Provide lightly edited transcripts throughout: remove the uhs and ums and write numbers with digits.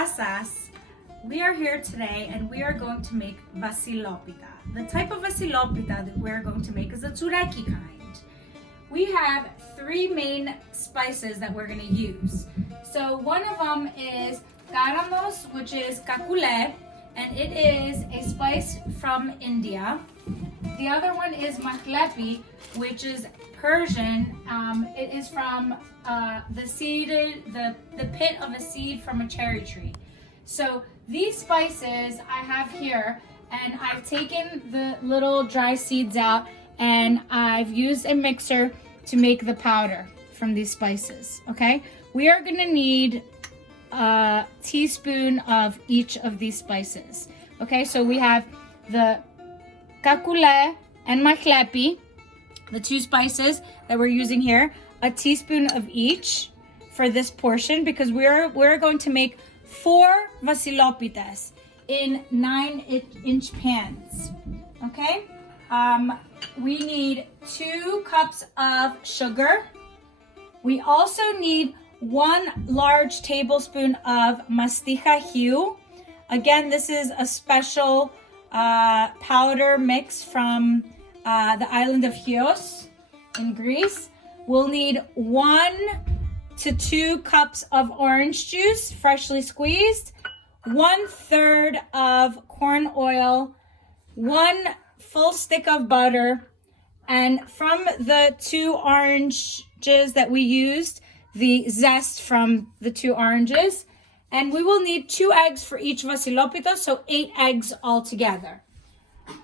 casas, we are here today and we are going to make Vasilopita. The type of Vasilopita that we're going to make is the tsureki kind. We have three main spices that we're going to use. So one of them is garamos, which is kakule, and it is a spice from India. The other one is maklepi, which is Persian. It is from the pit of a seed from a cherry tree. So these spices I have here, and I've taken the little dry seeds out and I've used a mixer to make the powder from these spices, okay? We are gonna need a teaspoon of each of these spices, okay? So we have the kakule and maklepi, the two spices that we're using here, a teaspoon of each for this portion because we're going to make 4 vasilopitas in 9-inch pans, okay? We need 2 cups of sugar. We also need 1 large tablespoon of masticha hue. Again, this is a special powder mix from the island of Chios in Greece. We'll need 1 to 2 cups of orange juice, freshly squeezed, 1/3 of corn oil, 1 full stick of butter, and from the 2 oranges that we used, the zest from the 2 oranges, and we will need 2 eggs for each vasilopita, so 8 eggs altogether.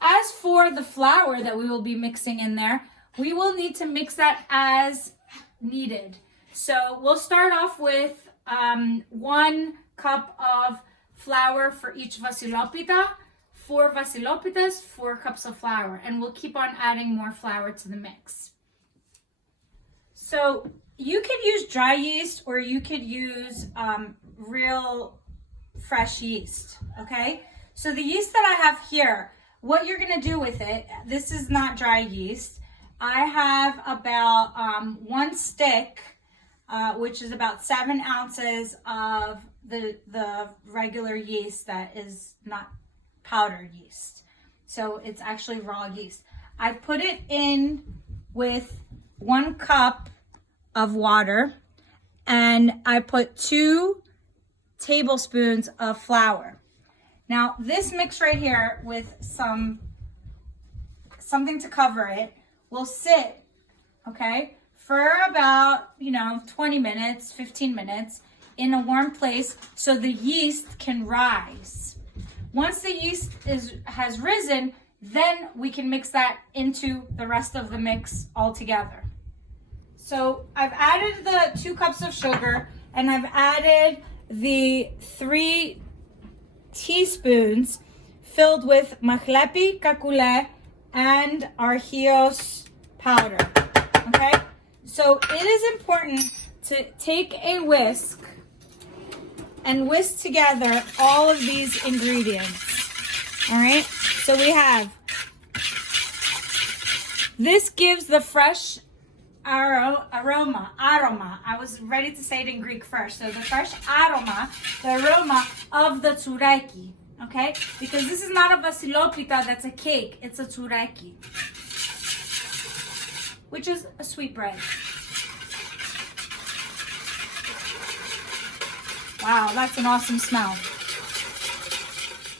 As for the flour that we will be mixing in there, we will need to mix that as needed. So we'll start off with 1 cup of flour for each vasilopita, 4 vasilopitas, 4 cups of flour, and we'll keep on adding more flour to the mix. So you could use dry yeast or you could use real fresh yeast, okay? So the yeast that I have here, what you're gonna do with it, this is not dry yeast. I have about 1 stick, which is about 7 ounces of the regular yeast that is not powdered yeast. So it's actually raw yeast. I put it in with 1 cup of water and I put 2 tablespoons of flour. Now this mix right here with something to cover it will sit, okay, for about, 20 minutes, 15 minutes in a warm place so the yeast can rise. Once the yeast has risen, then we can mix that into the rest of the mix all together. So I've added the 2 cups of sugar and I've added the 3 teaspoons filled with maklepi, kakule, and our Chios powder, okay? So it is important to take a whisk and whisk together all of these ingredients, all right? So we have, this gives the fresh aroma. I was ready to say it in Greek first. So the fresh aroma, the aroma of the tsureki, okay? Because this is not a vasilopita that's a cake, it's a tsureki, which is a sweet bread. Wow, that's an awesome smell.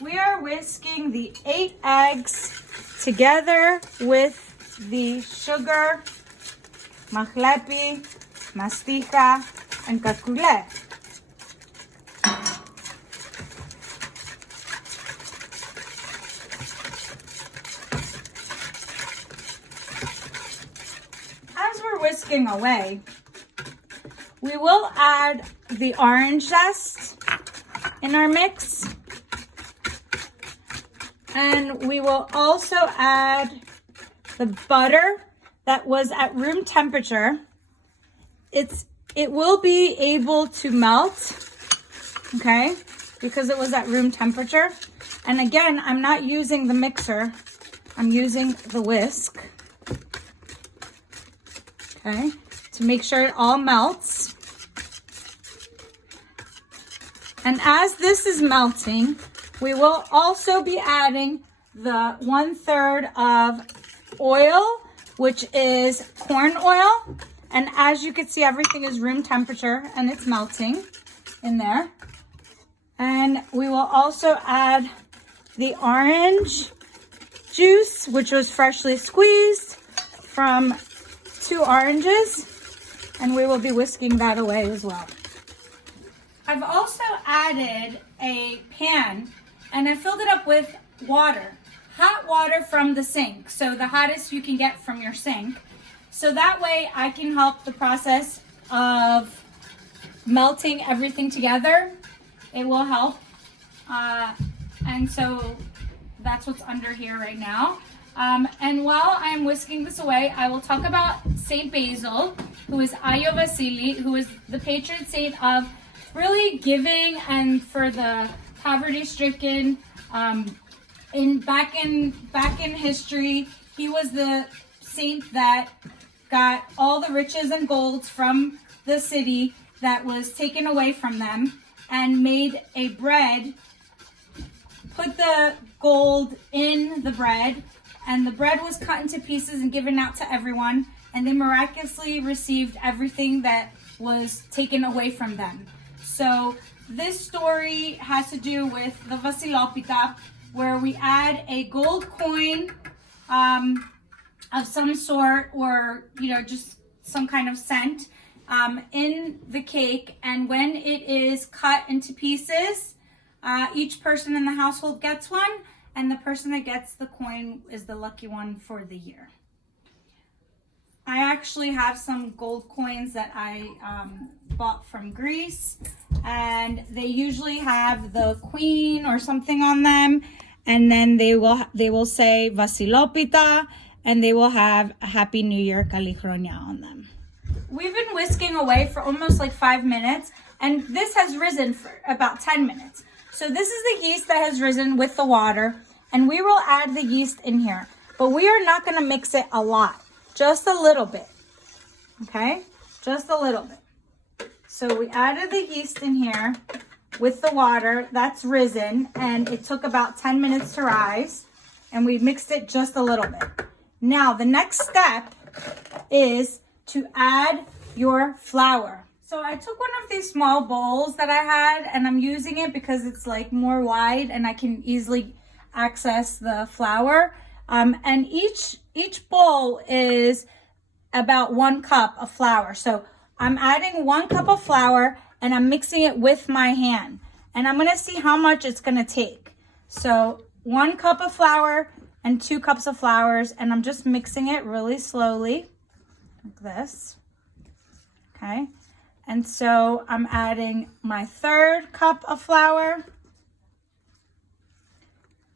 We are whisking the 8 eggs together with the sugar, maklepi, masticha, and kakule. As we're whisking away, we will add the orange zest in our mix. And we will also add the butter that was at room temperature. It will be able to melt, okay, because it was at room temperature. And again, I'm not using the mixer, I'm using the whisk, okay, to make sure it all melts. And as this is melting, we will also be adding the 1/3 of oil, which is corn oil. And as you can see, everything is room temperature and it's melting in there. And we will also add the orange juice, which was freshly squeezed from 2 oranges. And we will be whisking that away as well. I've also added a pan and I filled it up with water, hot water from the sink. So the hottest you can get from your sink. So that way I can help the process of melting everything together. It will help. And so that's what's under here right now. And while I'm whisking this away, I will talk about Saint Basil, who is Ayo Vasili, who is the patron saint of really giving and for the poverty-stricken. Back in history, he was the saint that got all the riches and golds from the city that was taken away from them and made a bread, put the gold in the bread, and the bread was cut into pieces and given out to everyone, and they miraculously received everything that was taken away from them. So this story has to do with the Vasilopita, where we add a gold coin of some sort, or just some kind of scent in the cake, and when it is cut into pieces, each person in the household gets one, and the person that gets the coin is the lucky one for the year. I actually have some gold coins that I bought from Greece, and they usually have the queen or something on them, and then they will say Vasilopita, and they will have a Happy New Year Calicronia on them. We've been whisking away for almost like 5 minutes, and this has risen for about 10 minutes. So this is the yeast that has risen with the water, and we will add the yeast in here. But we are not going to mix it a lot, just a little bit, okay? Just a little bit. So we added the yeast in here with the water that's risen, and it took about 10 minutes to rise, and we mixed it just a little bit. Now, the next step is to add your flour. So I took one of these small bowls that I had, and I'm using it because it's like more wide and I can easily access the flour. And each bowl is about 1 cup of flour. So I'm adding 1 cup of flour and I'm mixing it with my hand. And I'm gonna see how much it's gonna take. So 1 cup of flour and 2 cups of flours, and I'm just mixing it really slowly, like this, okay? And so I'm adding my 3rd cup of flour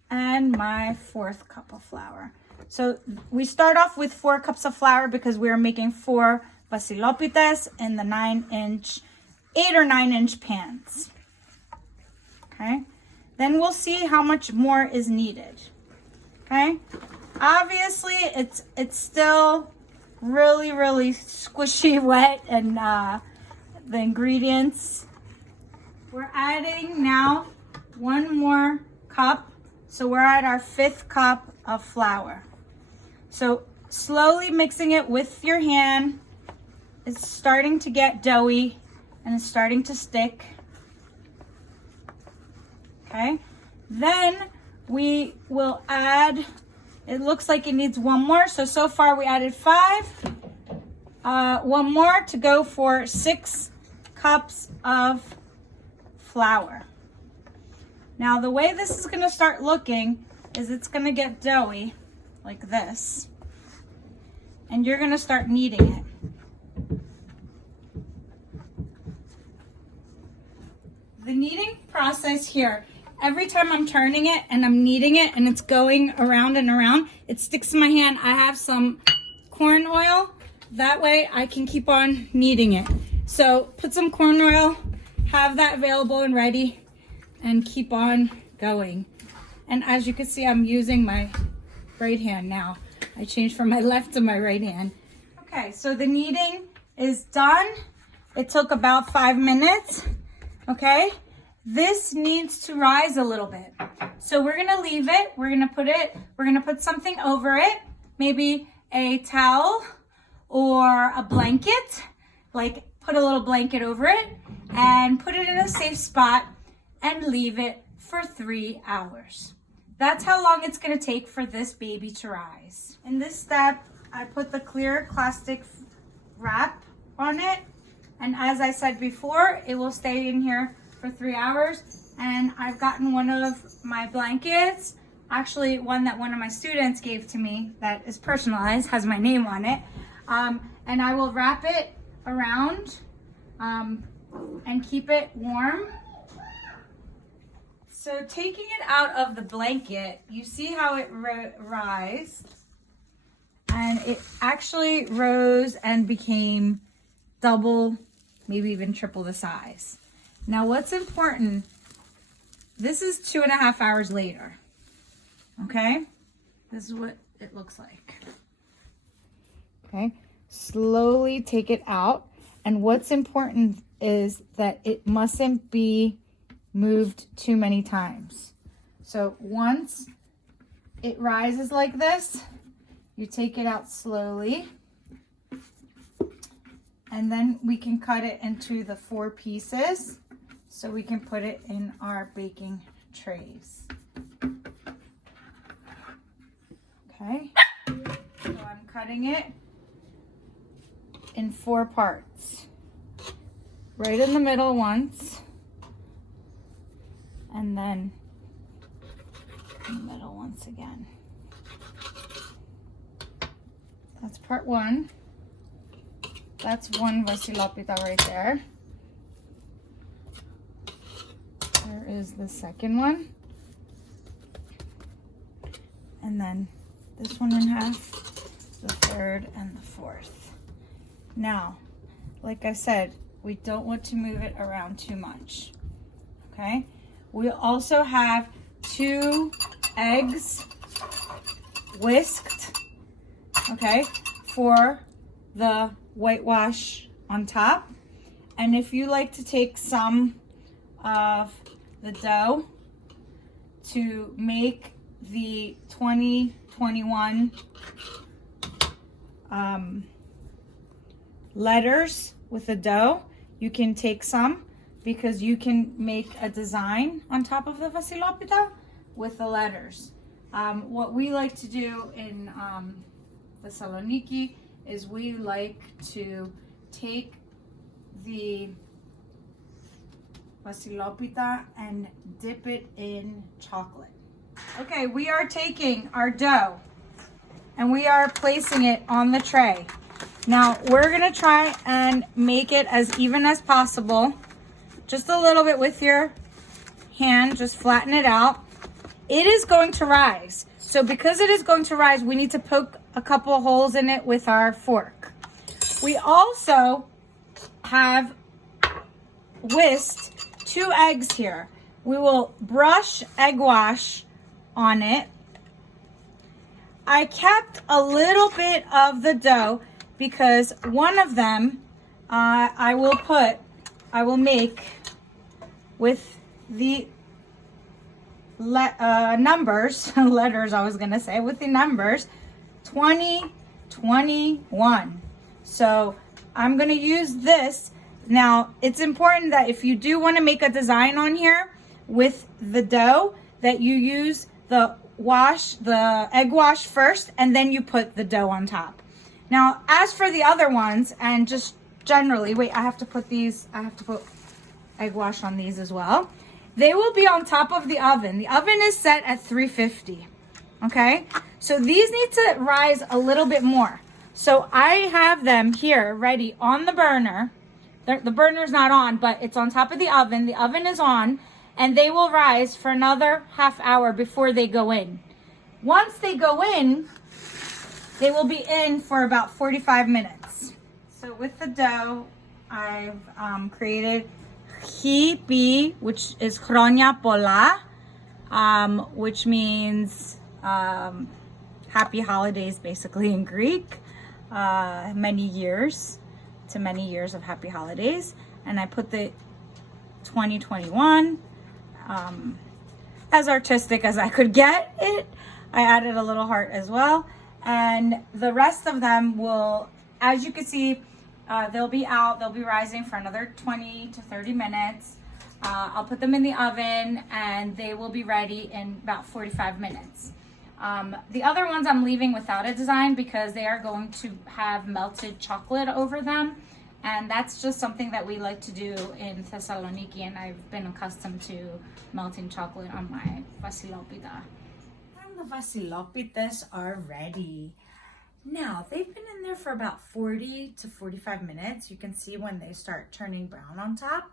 and my 4th cup of flour. So we start off with 4 cups of flour because we're making 4 Vasilopitas in the 8 or 9 inch pans, okay? Then we'll see how much more is needed. Okay, obviously it's still really squishy wet, and the ingredients. We're adding now 1 more cup, so we're at our 5th cup of flour. So slowly mixing it with your hand. It's starting to get doughy and it's starting to stick. Okay, then we will add, it looks like it needs 1 more. So far we added 5. 1 more to go for 6 cups of flour. Now the way this is gonna start looking is it's gonna get doughy like this. And you're gonna start kneading it. The kneading process here, every time I'm turning it and I'm kneading it and it's going around and around, it sticks to my hand. I have some corn oil. That way I can keep on kneading it. So put some corn oil, have that available and ready, and keep on going. And as you can see, I'm using my right hand now. I changed from my left to my right hand. Okay, so the kneading is done. It took about 5 minutes, okay? this needs to rise a little bit. So we're gonna leave it, we're gonna put something over it, maybe a towel or a blanket, like put a little blanket over it and put it in a safe spot and leave it for 3 hours. That's how long it's gonna take for this baby to rise. In this step, I put the clear plastic wrap on it. And as I said before, it will stay in here for 3 hours. And I've gotten one of my blankets, actually one that one of my students gave to me that is personalized, has my name on it. And I will wrap it around and keep it warm. So taking it out of the blanket, you see how it rised, and it actually rose and became double, maybe even triple the size. Now what's important, this is 2.5 hours later, okay? This is what it looks like. Okay, slowly take it out. And what's important is that it mustn't be moved too many times. So once it rises like this, you take it out slowly, and then we can cut it into the 4 pieces so we can put it in our baking trays. Okay, so I'm cutting it in 4 parts. Right in the middle once, and then in the middle once again. That's part 1. That's one Vasilopita right there. There is the second one. And then this one in half, the third and the fourth. Now, like I said, we don't want to move it around too much, okay? We also have 2 eggs whisked, okay, for the whitewash on top. And if you like to take some of the dough to make the 2021 letters with the dough, you can take some, because you can make a design on top of the Vasilopita with the letters. What we like to do in Thessaloniki is we like to take the Vasilopita and dip it in chocolate. Okay, we are taking our dough and we are placing it on the tray. Now we're gonna try and make it as even as possible. Just a little bit with your hand, just flatten it out. It is going to rise. So because it is going to rise, we need to poke a couple of holes in it with our fork. We also have whisked 2 eggs here. We will brush egg wash on it. I kept a little bit of the dough because one of them I will make with the numbers, letters I was gonna say, with the numbers 2021. So I'm gonna use this. Now it's important that if you do want to make a design on here with the dough, that you use the egg wash first, and then you put the dough on top. Now as for the other ones, and just generally, wait, I have to put egg wash on these as well. They will be on top of the oven. The oven is set at 350, okay? So these need to rise a little bit more. So I have them here ready on the burner. The burner's not on, but it's on top of the oven. The oven is on, and they will rise for another half hour before they go in. Once they go in, they will be in for about 45 minutes. So with the dough, I've created WHYY, which is Chronia Pola, which means happy holidays, basically, in Greek. Many years of happy holidays. And I put the 2021, as artistic as I could get it. I added a little heart as well. And the rest of them will, as you can see, they'll be rising for another 20 to 30 minutes. I'll put them in the oven and they will be ready in about 45 minutes. The other ones I'm leaving without a design because they are going to have melted chocolate over them. And that's just something that we like to do in Thessaloniki, and I've been accustomed to melting chocolate on my Vasilopita. And the Vasilopitas are ready. Now, they've been in there for about 40 to 45 minutes. You can see when they start turning brown on top.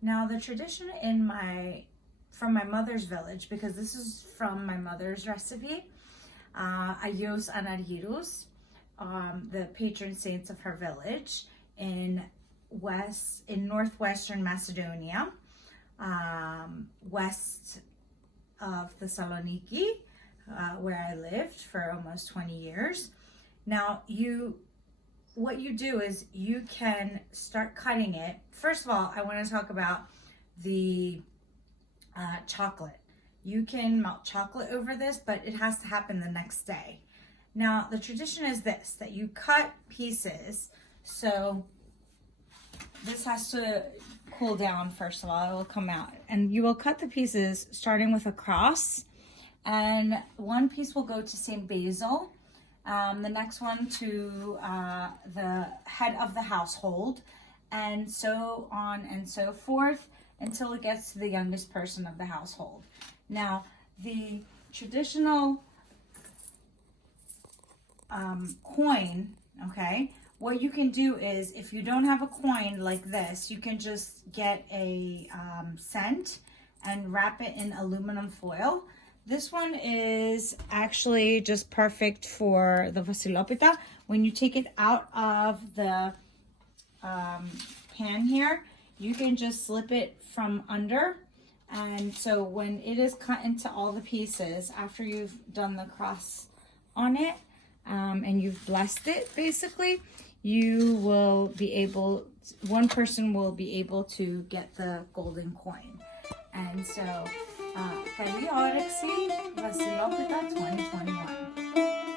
Now, the tradition from my mother's village, because this is from my mother's recipe, Ayos Anargirus, the patron saints of her village, in northwestern Macedonia, west of Thessaloniki, where I lived for almost 20 years. Now, what you do is you can start cutting it. First of all, I want to talk about the chocolate. You can melt chocolate over this, but it has to happen the next day. Now, the tradition is this, that you cut pieces. So this has to cool down first of all. It will come out. And you will cut the pieces starting with a cross. And one piece will go to St. Basil. The next one to the head of the household. And so on and so forth until it gets to the youngest person of the household. Now, the traditional coin, okay, what you can do is, if you don't have a coin like this, you can just get a cent and wrap it in aluminum foil. This one is actually just perfect for the Vasilopita. When you take it out of the pan here, you can just slip it from under. And so when it is cut into all the pieces, after you've done the cross on it, and you've blessed it, basically, you will be able, one person will be able to get the golden coin. And so, Kalli Orexi, Vasilopita 2021.